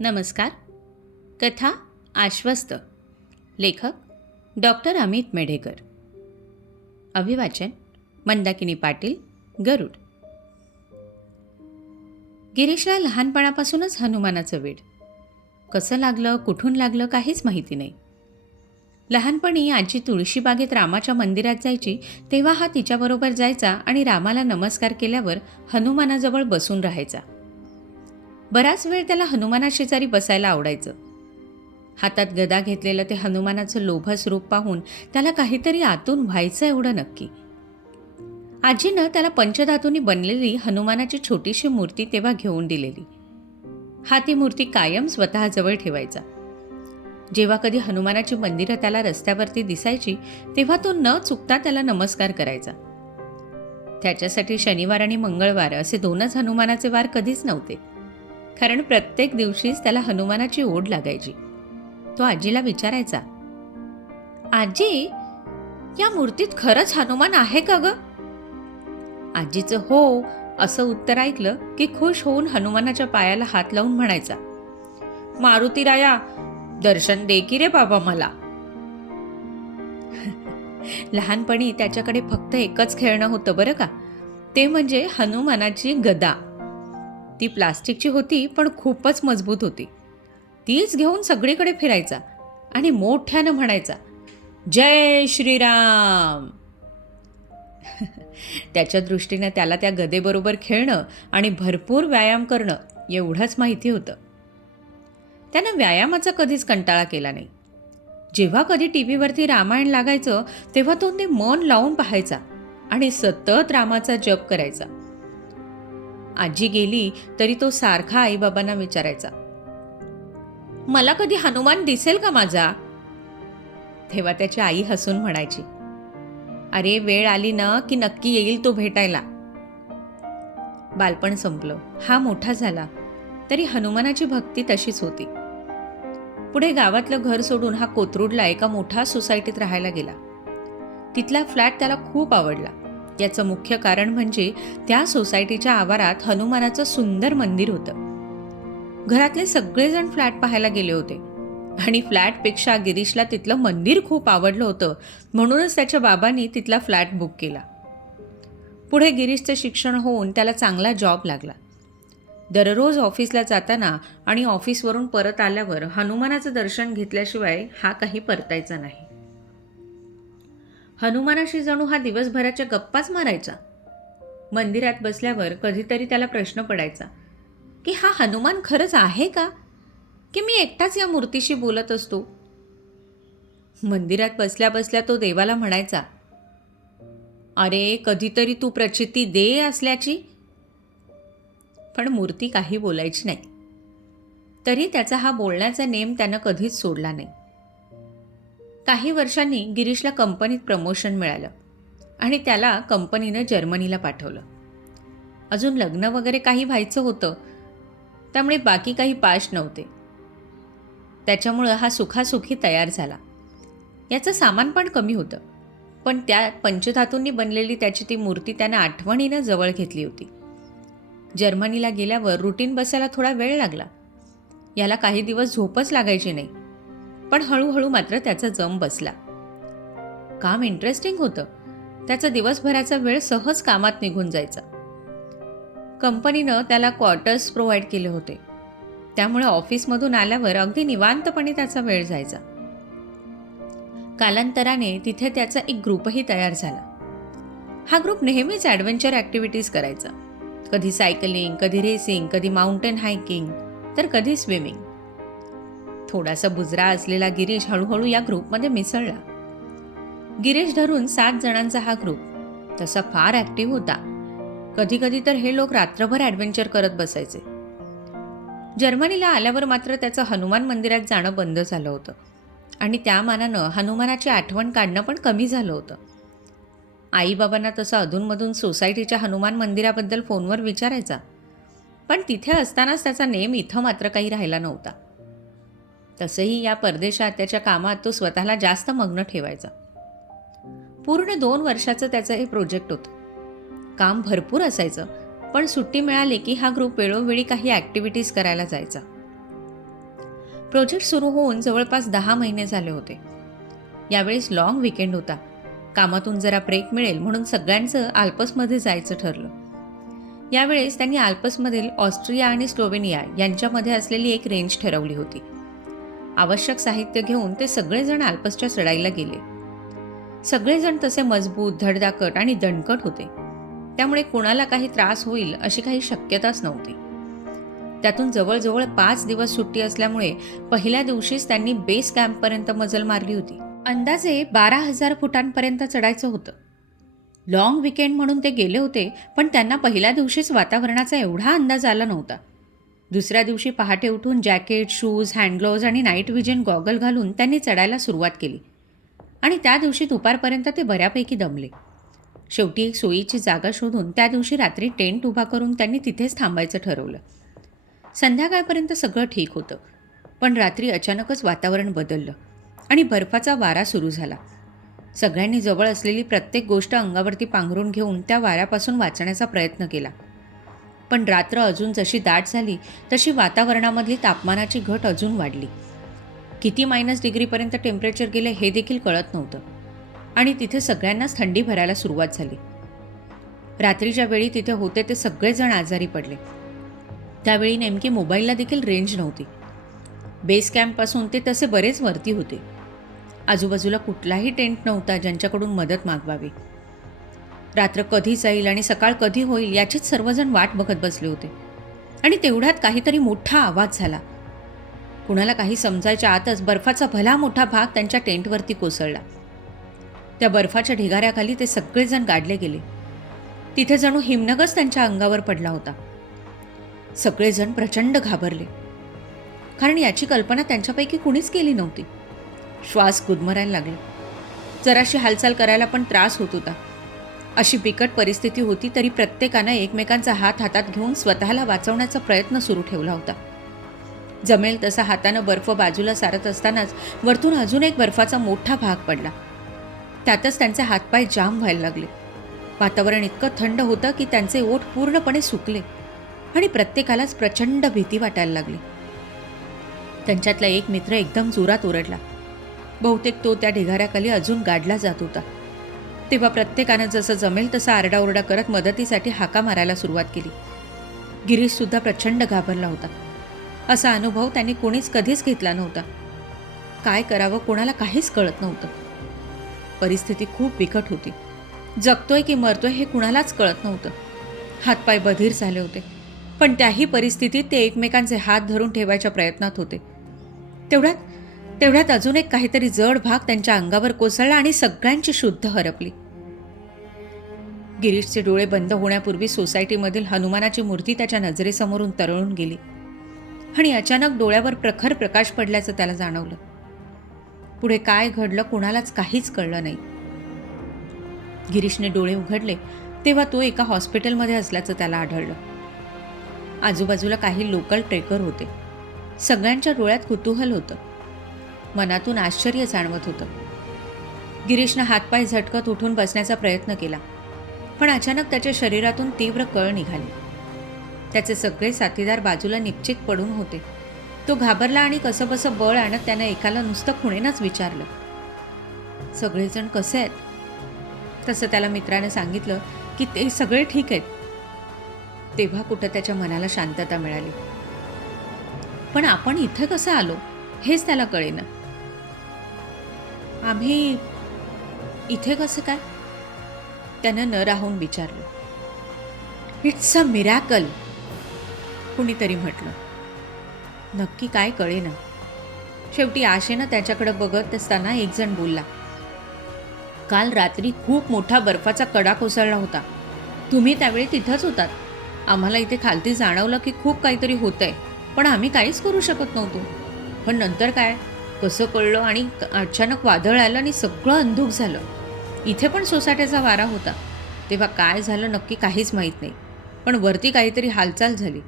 नमस्कार. कथा आश्वस्त. लेखक डॉक्टर अमित मेढेकर. अभिवाचन मंदाकिनी पाटील, गरुड. गिरीशला लहानपणापासूनच हनुमानाचं वेड. कसं लागलं, कुठून लागलं काहीच माहिती नाही. लहानपणी आजी तुळशीबागेत रामाच्या मंदिरात जायची तेव्हा हा तिच्याबरोबर जायचा आणि रामाला नमस्कार केल्यावर हनुमानाजवळ बसून राहायचा. बराच वेळ त्याला हनुमानाशेजारी बसायला आवडायचं. हातात गदा घेतलेलं ते हनुमानाचं लोभस रूप पाहून त्याला काहीतरी आतून व्हायचं एवढं नक्की. आजीनं त्याला पंचधातूंनी बनलेली हनुमानाची छोटीशी मूर्ती तेव्हा घेऊन दिलेली. हा ती मूर्ती कायम स्वतःजवळ ठेवायचा. जेव्हा कधी हनुमानाची मंदिरं त्याला रस्त्यावरती दिसायची तेव्हा तो न चुकता त्याला नमस्कार करायचा. त्याच्यासाठी शनिवार आणि मंगळवार असे दोनच हनुमानाचे वार कधीच नव्हते, कारण प्रत्येक दिवशीच त्याला हनुमानाची ओढ लागायची. तो आजीला विचारायचा, आजी, या मूर्तीत खरंच हनुमान आहे का ग? आजीचं हो असं उत्तर ऐकलं की खुश होऊन हनुमानाच्या पायाला हात लावून म्हणायचा, मारुतीराया, दर्शन दे की रे बाबा मला. लहानपणी त्याच्याकडे फक्त एकच खेळणं होतं बरं का, ते म्हणजे हनुमानाची गदा. ती प्लास्टिकची होती पण खूपच मजबूत होती. तीच घेऊन सगळीकडे फिरायचा आणि मोठ्यानं म्हणायचा, जय श्रीराम. त्याच्या दृष्टीनं त्याला त्या गदेबरोबर खेळणं आणि भरपूर व्यायाम करणं एवढंच माहिती होतं. त्यानं व्यायामाचा कधीच कंटाळा केला नाही. जेव्हा कधी टीव्हीवरती रामायण लागायचं तेव्हा तो ते मन लावून पाहायचा आणि सतत रामाचा जप करायचा. आजी गेली तरी तो सारखा आईबाबांना विचारायचा, मला कधी हनुमान दिसेल का माझा? तेव्हा त्याची आई हसून म्हणायची, अरे वेळ आली ना की नक्की येईल तो भेटायला. बालपण संपलं. हा मोठा झाला तरी हनुमानाची भक्ती तशीच होती. पुढे गावातलं घर सोडून हा कोथरूडला एका मोठ्या सोसायटीत राहायला गेला. तिथला फ्लॅट त्याला खूप आवडला. याचं मुख्य कारण म्हणजे त्या सोसायटीच्या आवारात हनुमानाचं सुंदर मंदिर होतं. घरातले सगळेजण फ्लॅट पाहायला गेले होते आणि फ्लॅटपेक्षा गिरीशला तिथलं मंदिर खूप आवडलं होतं, म्हणूनच त्याच्या बाबांनी तिथला फ्लॅट बुक केला. पुढे गिरीशचं शिक्षण होऊन त्याला चांगला जॉब लागला. दररोज ऑफिसला जाताना आणि ऑफिसवरून परत आल्यावर हनुमानाचं दर्शन घेतल्याशिवाय हा काही परतायचा नाही. हनुमानाशी जणू हा दिवसभराच्या गप्पाच मारायचा. मंदिरात बसल्यावर कधीतरी त्याला प्रश्न पडायचा की हा हनुमान खरंच आहे का, की मी एकटाच या मूर्तीशी बोलत असतो. मंदिरात बसल्या बसल्या तो देवाला म्हणायचा, अरे कधीतरी तू प्रचिती दे असल्याची. पण मूर्ती काही बोलायची नाही. तरी त्याचा हा बोलण्याचा नेम त्यानं कधीच सोडला नाही. काही वर्षांनी गिरीशला कंपनीत प्रमोशन मिळालं आणि त्याला कंपनीनं जर्मनीला पाठवलं. अजून लग्न वगैरे काही व्हायचं होतं, त्यामुळे बाकी काही पाश नव्हते. त्याच्यामुळं हा सुखासुखी तयार झाला. याचं सामान पण कमी होतं, पण त्या पंचधातूंनी बनलेली त्याची ती मूर्ती त्यानं आठवणीनं जवळ घेतली होती. जर्मनीला गेल्यावर रुटीन बसायला थोडा वेळ लागला. याला काही दिवस झोपच लागायची नाही, पण हळूहळू मात्र त्याचा जम बसला. काम इंटरेस्टिंग होतं. त्याचा दिवसभराचा वेळ सहज कामात निघून जायचा. कंपनीनं त्याला क्वार्टर्स प्रोव्हाइड केले होते, त्यामुळे ऑफिसमधून आल्यावर अगदी निवांतपणे त्याचा वेळ जायचा. कालांतराने तिथे त्याचा एक ग्रुपही तयार झाला. हा ग्रुप नेहमीच ॲडव्हेंचर ॲक्टिव्हिटीज करायचा. कधी सायकलिंग, कधी रेसिंग, कधी माउंटेन हायकिंग, तर कधी स्विमिंग. थोडासा बुजरा असलेला गिरीश हळूहळू या ग्रुपमध्ये मिसळला. गिरीश धरून 7 जणांचा हा ग्रुप तसा फार ॲक्टिव्ह होता. कधी कधी तर हे लोक रात्रभर ॲडव्हेंचर करत बसायचे. जर्मनीला आल्यावर मात्र त्याचं हनुमान मंदिरात जाणं बंद झालं होतं आणि त्या मानानं हनुमानाची आठवण काढणं पण कमी झालं होतं. आईबाबांना तसं अधूनमधून सोसायटीच्या हनुमान मंदिराबद्दल फोनवर विचारायचा, पण तिथे असतानाच त्याचा नेम इथं मात्र काही राहिला नव्हता. तसंही या परदेशात त्याच्या कामात तो स्वतःला जास्त मग्न ठेवायचा. पूर्ण 2 वर्षाचं त्याचं हे प्रोजेक्ट होतं. काम भरपूर असायचं, पण सुट्टी मिळाली की हा ग्रुप वेळोवेळी काही ॲक्टिव्हिटीज करायला जायचा. प्रोजेक्ट सुरू होऊन जवळपास 10 महिने झाले होते. यावेळेस लाँग वीकेंड होता. कामातून जरा ब्रेक मिळेल म्हणून सगळ्यांचं आल्प्समध्ये जायचं ठरलं. यावेळेस त्यांनी आल्प्समधील ऑस्ट्रिया आणि स्लोवेनिया यांच्यामध्ये असलेली एक रेंज ठरवली होती. आवश्यक साहित्य घेऊन ते सगळेजण आल्प्सच्या चढाईला गेले. सगळेजण तसे मजबूत, धडधाकट आणि दणकट होते. त्यामुळे कोणाला काही त्रास होईल अशी काही शक्यताच नव्हती. त्यातून जवळजवळ 5 दिवस सुट्टी असल्यामुळे पहिल्या दिवशीच त्यांनी बेस कॅम्पपर्यंत मजल मारली होती. अंदाजे 12,000 फुटांपर्यंत चढायचं होतं. लाँग वीकेंड म्हणून ते गेले होते, पण त्यांना पहिल्या दिवशीच वातावरणाचा एवढा अंदाज आला नव्हता. दुसऱ्या दिवशी पहाटे उठून जॅकेट, शूज, हँडग्लोव्ज आणि नाईट व्हिजन गॉगल घालून त्यांनी चढायला सुरुवात केली आणि त्या दिवशी दुपारपर्यंत ते बऱ्यापैकी दमले. शेवटी एक सोयीची जागा शोधून त्या दिवशी रात्री टेंट उभा करून त्यांनी तिथेच थांबायचं ठरवलं. संध्याकाळपर्यंत सगळं ठीक होतं, पण रात्री अचानकच वातावरण बदललं आणि बर्फाचा वारा सुरू झाला. सगळ्यांनी जवळ असलेली प्रत्येक गोष्ट अंगावरती पांघरून घेऊन त्या वाऱ्यापासून वाचण्याचा प्रयत्न केला. पण रात्र अजून जशी दाट झाली तशी वातावरणामधली तापमानाची घट अजून वाढली. किती -डिग्रीपर्यंत टेम्परेचर गेले हे देखील कळत नव्हतं आणि तिथे सगळ्यांनाच थंडी भरायला सुरुवात झाली. रात्रीच्या वेळी तिथे होते ते सगळेजण आजारी पडले. त्यावेळी नेमकी मोबाईलला देखील रेंज नव्हती. बेस कॅम्पपासून ते तसे बरेच वरती होते. आजूबाजूला कुठलाही टेंट नव्हता ज्यांच्याकडून मदत मागवावी. रात्र कधी जाईल आणि सकाळ कधी होईल याचीच सर्वजण वाट बघत बसले होते. आणि तेवढ्यात काहीतरी मोठा आवाज झाला. कुणाला काही समजायच्या आतच बर्फाचा भला मोठा भाग त्यांच्या टेंटवरती कोसळला. त्या बर्फाच्या ढिगाऱ्याखाली ते सगळेजण गाडले गेले. तिथे जणू हिमनगच त्यांच्या अंगावर पडला होता. सगळेजण प्रचंड घाबरले, कारण याची कल्पना त्यांच्यापैकी कुणीच केली नव्हती. श्वास गुदमरायला लागले. जराशी हालचाल करायला पण त्रास होत होता. अशी बिकट परिस्थिती होती तरी प्रत्येकानं एकमेकांचा हात हातात घेऊन स्वतःला वाचवण्याचा प्रयत्न सुरू ठेवला होता. जमेल तसा हातानं बर्फ बाजूला सारत असतानाच वरतून अजून एक बर्फाचा मोठा भाग पडला. त्यातच त्यांचे हातपाय जाम व्हायला लागले. वातावरण इतकं थंड होतं की त्यांचे ओठ पूर्णपणे सुकले आणि प्रत्येकालाच प्रचंड भीती वाटायला लागली. त्यांच्यातला एक मित्र एकदम जोरात ओरडला. बहुतेक तो त्या ढिगाऱ्याखाली अजून गाडला जात होता. तेव्हा प्रत्येकानं जसं जमेल तसा आरडाओरडा करत मदतीसाठी हाका मारायला सुरुवात केली. गिरीशसुद्धा प्रचंड घाबरला होता. असा अनुभव त्यांनी कोणीच कधीच घेतला नव्हता. काय करावं कोणाला काहीच कळत नव्हतं. परिस्थिती खूप बिकट होती. जगतोय की मरतोय हे कुणालाच कळत नव्हतं. हातपाय बधीर झाले होते, पण त्याही परिस्थितीत ते एकमेकांचे हात धरून ठेवायच्या प्रयत्नात होते. तेवढ्यात अजून एक काहीतरी जड भाग त्यांच्या अंगावर कोसळला आणि सगळ्यांची शुद्ध हरपली. गिरीशचे डोळे बंद होण्यापूर्वी सोसायटीमधील हनुमानाची मूर्ती त्याच्या नजरेसमोरून तरळून गेली आणि अचानक डोळ्यावर प्रखर प्रकाश पडल्याचं त्याला जाणवलं. पुढे काय घडलं कुणालाच काहीच कळलं नाही. गिरीशने डोळे उघडले तेव्हा तो एका हॉस्पिटलमध्ये असल्याचं त्याला आढळलं. आजूबाजूला काही लोकल ट्रेकर होते. सगळ्यांच्या डोळ्यात कुतूहल होतं. मनातून आश्चर्य जाणवत होतं. गिरीशनं हातपाय झटकत उठून बसण्याचा प्रयत्न केला, पण अचानक त्याच्या शरीरातून तीव्र कळ निघाली. त्याचे सगळे साथीदार बाजूला निश्चित पडून होते. तो घाबरला आणि कसंबसं बळ आणत त्यानं एकाला नुसतं खुणेनंच विचारलं, सगळेजण कसे आहेत? तसं त्याला मित्राने सांगितलं की ते सगळे ठीक आहेत. तेव्हा कुठं त्याच्या मनाला शांतता मिळाली. पण आपण इथं कसं आलो हेच त्याला कळेना. आम्ही इथे कसं काय? त्यानं न राहून विचारलं. इट्स अ मिरॅकल, कुणीतरी म्हटलं. नक्की काय कळेना. शेवटी आशेनं त्याच्याकडे बघत असताना एक जण बोलला, काल रात्री खूप मोठा बर्फाचा कडा कोसळला होता. तुम्ही त्यावेळी तिथंच होतात. आम्हाला इथे खालती जाणवलं की खूप काहीतरी होतंय, पण आम्ही काहीच करू शकत नव्हतो. पण नंतर काय कसं कळलं आणि अचानक वादळ आलं आणि सगळं अंधुक झालं. इथे पण सोसाट्याचा वारा होता. तेव्हा काय झालं नक्की काहीच माहीत नाही, पण वरती काहीतरी हालचाल झाली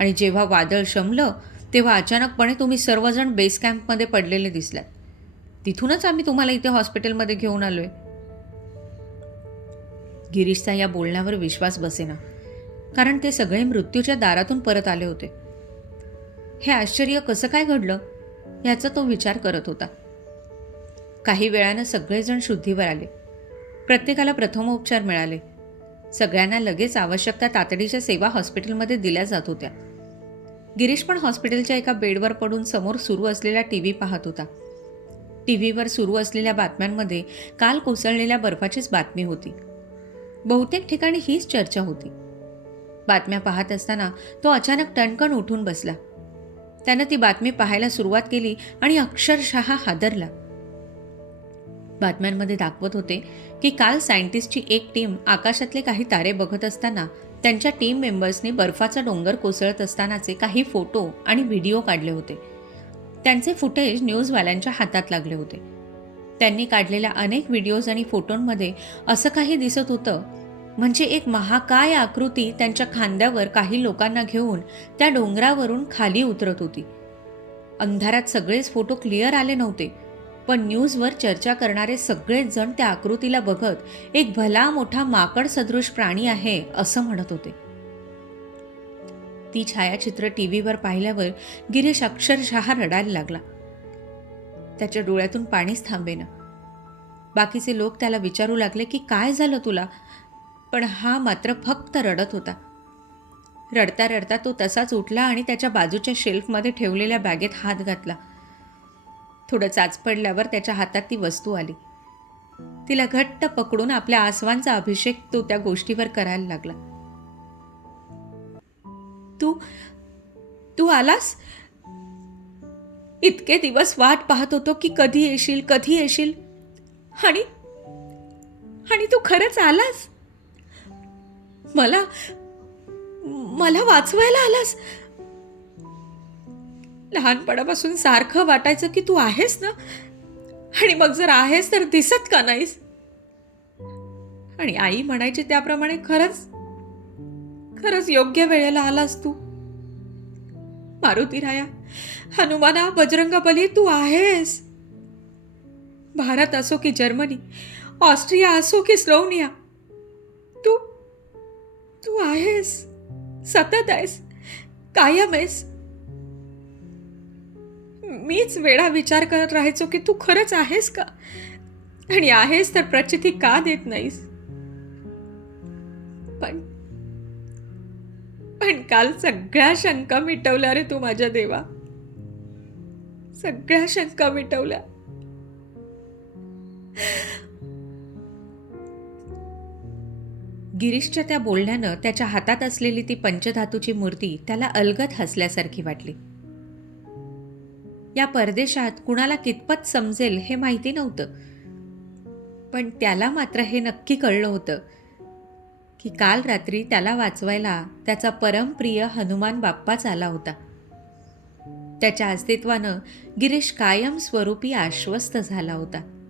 आणि जेव्हा वादळ शमलं तेव्हा अचानकपणे तुम्ही सर्वजण बेस कॅम्पमध्ये पडलेले दिसलात. तिथूनच आम्ही तुम्हाला इथे हॉस्पिटलमध्ये घेऊन आलोय. गिरीशचा या बोलण्यावर विश्वास बसेना, कारण ते सगळे मृत्यूच्या दारातून परत आले होते. हे आश्चर्य कसं काय घडलं ह्याचा तो विचार करत होता. काही वेळानं सगळेजण शुद्धीवर आले. प्रत्येकाला प्रथमोपचार मिळाले. सगळ्यांना लगेच आवश्यक त्या तातडीच्या सेवा हॉस्पिटलमध्ये दिल्या जात होत्या. गिरीश पण हॉस्पिटलच्या एका बेडवर पडून समोर सुरू असलेला टीव्ही पाहत होता. टीव्हीवर सुरू असलेल्या बातम्यांमध्ये काल कोसळलेल्या बर्फाचीच बातमी होती. बहुतेक ठिकाणी हीच चर्चा होती. बातम्या पाहत असताना तो अचानक टणकन उठून बसला. त्यानं ती बातमी पाहायला सुरुवात केली आणि अक्षरशः हादरला. बातम्यांमध्ये दाखवत होते की काल सायंटिस्टची एक टीम आकाशातले काही तारे बघत असताना त्यांच्या टीम मेंबर्सनी बर्फाचा डोंगर कोसळत असतानाचे काही फोटो आणि व्हिडिओ काढले होते. त्यांचे फुटेज न्यूजवाल्यांच्या हातात लागले होते. त्यांनी काढलेल्या अनेक व्हिडिओज आणि फोटोंमध्ये असं काही दिसत होतं, म्हणजे एक महाकाय आकृती त्यांच्या खांद्यावर काही लोकांना घेऊन त्या डोंगरावरून खाली उतरत होती. अंधारात सगळेच फोटो क्लिअर आले नव्हते, पण न्यूजवर चर्चा करणारे सगळेच जण त्या आकृतीला बघत एक भला मोठा माकड सदृश प्राणी आहे असं म्हणत होते. ती छायाचित्र टीव्हीवर पाहिल्यावर गिरीश अक्षरशः रडायला लागला. त्याच्या डोळ्यातून पाणीच थांबेना. बाकीचे लोक त्याला विचारू लागले की काय झालं तुला, पण हा मात्र फक्त रडत होता. रडता रडता तो तसाच उठला आणि त्याच्या बाजूच्या शेल्फमध्ये ठेवलेल्या बॅगेत हात घातला. थोडं चाच पडल्यावर त्याच्या हातात ती वस्तू आली. तिला घट्ट पकडून आपल्या आसवांचा अभिषेक तो त्या गोष्टीवर करायला लागला. तू आलास? इतके दिवस वाट पाहत होतो की कधी येशील आणि तू खरंच आलास. मला वाचवायला आलास. लहानपणापासून सारखं वाटायचं की तू आहेस ना, आणि मग जर आहेस तर दिसत का नाहीस. आणि आई म्हणायची त्याप्रमाणे खरंच योग्य वेळेला आलास तू. मारुतीराया, हनुमाना, बजरंगबली, तू आहेस. भारत असो की जर्मनी, ऑस्ट्रिया असो की स्लोव्हनिया, तू आहेस. सतत आहेस, कायम आहेस. मीच वेळा विचार करत राहायचो की तू खरंच आहेस का, आणि आहेस तर प्रचिती का देत नाहीस. पण काल सगळ्या शंका मिटवल्या रे तू माझ्या देवा. सगळ्या शंका मिटवल्या. गिरीशच्या त्या बोलण्यानं त्याच्या हातात असलेली ती पंचधातूची मूर्ती त्याला अलगद हसल्यासारखी वाटली. या परदेशात कुणाला कितपत समजेल हे माहिती नव्हतं, पण त्याला मात्र हे नक्की कळलं होतं की काल रात्री त्याला वाचवायला त्याचा परमप्रिय हनुमान बाप्पाच आला होता. त्याच्या अस्तित्वानं गिरीश कायम स्वरूपी आश्वस्त झाला होता.